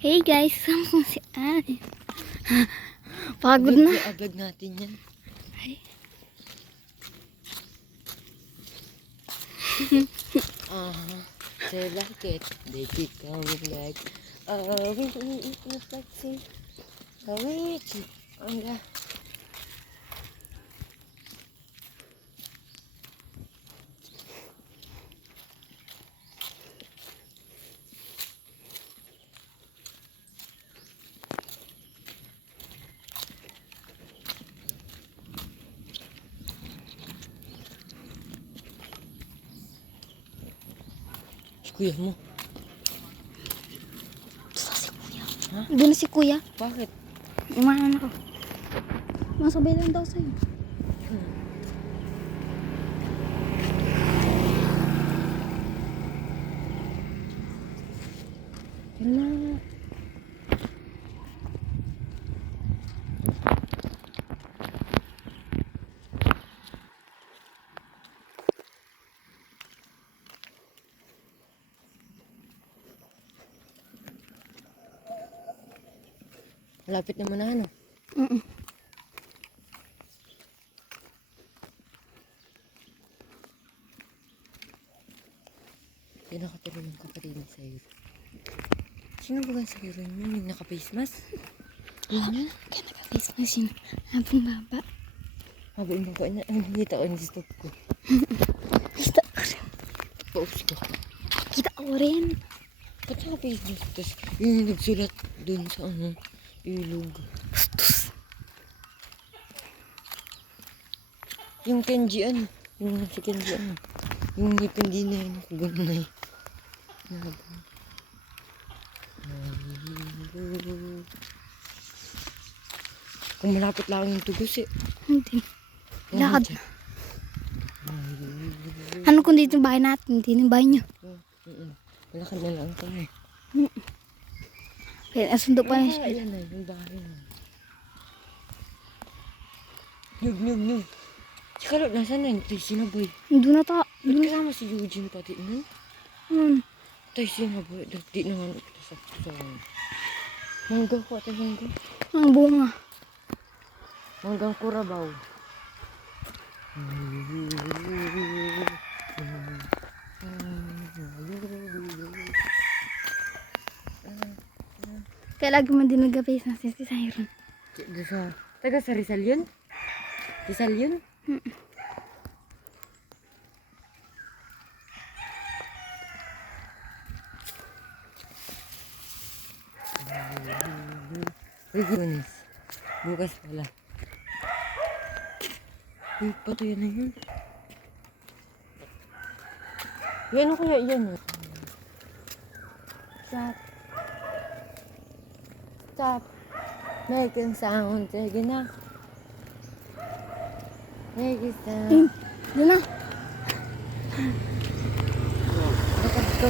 Hey guys, saan si Ay? Pagod na. Agad natin yan. Ay. They like it. They keep coming like, we eat flexing. We keep on the... Kuya mo. Basta si kuya. Ha? Doon na si kuya. Bakit? Umahan ako. Masabay lang daw sa'yo. Wala. Malapit naman na ano. Hindi nakatulog yung kapatid ni Sayro. Sino ba ang Sayro yun? Yung naka-face mask? Yun yun? Kaya naka-face mask yun. Habang baba. Habain mo ko. Nakita ko yung stop ko. Kita ko rin. Pause ko. Kita ko rin. Ba't naka-face mask? Tapos yung nagsulat dun sa ano, ilog. Bastos. Yung Kenji ano? Yung si Kenji ano? Yung ngipin din na yun. Ganay. Kung malapit lang yung tugos eh. Hindi. Lakad na. Ano kung dito yung bahay natin? Dito yung bahay nyo. Malakad na lang kami. Kaya nasundo pa yun siya. Ayan na, yung bahay na. Nyug. Si Karot, nasaan na yung Tracy na boy? Doon na ta. Ba't kasama si Eugene pati nun? Tracy na boy, di naman kita sa mangga ko ate mangga. Ang bunga. Manggang Kurabaw. Kaya lagi mo din nag-face na si Siren. Taga sa Rizal yun? Rizal yun? Lunes. Bukas pala. Uy, patuyan na yun. Yan kaya yan. Stop. Stop. Making sound. Sige na. Making sound. Doon na.